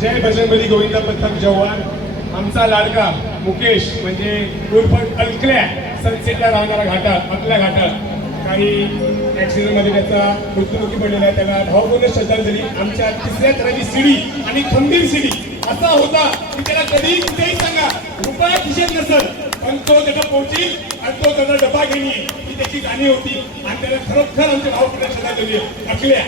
जय बजरंगबली गोविंद पथक जव्हार आमचा लाडका मुकेश म्हणजे उर्फ अलकल्या सनसेटला राहणारा घाटात आपल्या घाटात काही ॲक्सिडेंटमध्ये त्याचा मृत्युमुखी पडलेला आहे. त्याला भावपूर्ण श्रद्धांजली. आमच्या तिसऱ्या तराची शिडी आणि खंबीर सिडी. असा होता की त्याला कधी कुठेही सांगा रुपया खिशेत नसल पण तो त्याचा पोहोचील आणि तो त्याचा डबा घेणे ही त्याची जाणीव होती. आणि त्याला खरोखर आमच्या भावपूर्ण श्रद्धांजली अकल्या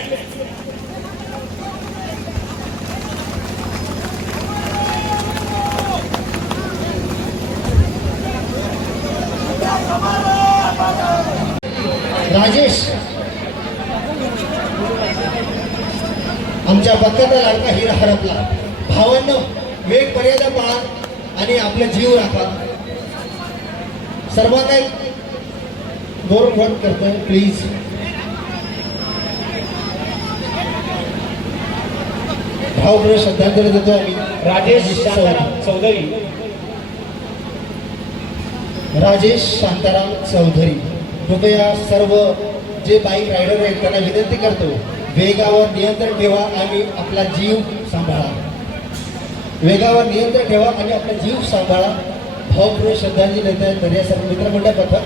राजेश. आमच्या बक्काचा लाडका हिरा हरपला. भावांनो वेग मर्यादा पाळा आणि आपला जीव राखा. सर्वांना एक दोन फोन करतोय प्लीज भावपूर्ण श्रद्धांजली देतो आम्ही. राजेश चौधरी. राजेश शांताराम चौधरी. कृपया सर्व जे बाईक रायडर आहेत त्यांना विनंती करतो वेगावर नियंत्रण ठेवा आणि आपला जीव सांभाळा. वेगावर नियंत्रण ठेवा आणि आपला जीव सांभाळा. भावपूर्ण श्रद्धांजली देत आहेत तर सर्व मित्रमंडळ पथक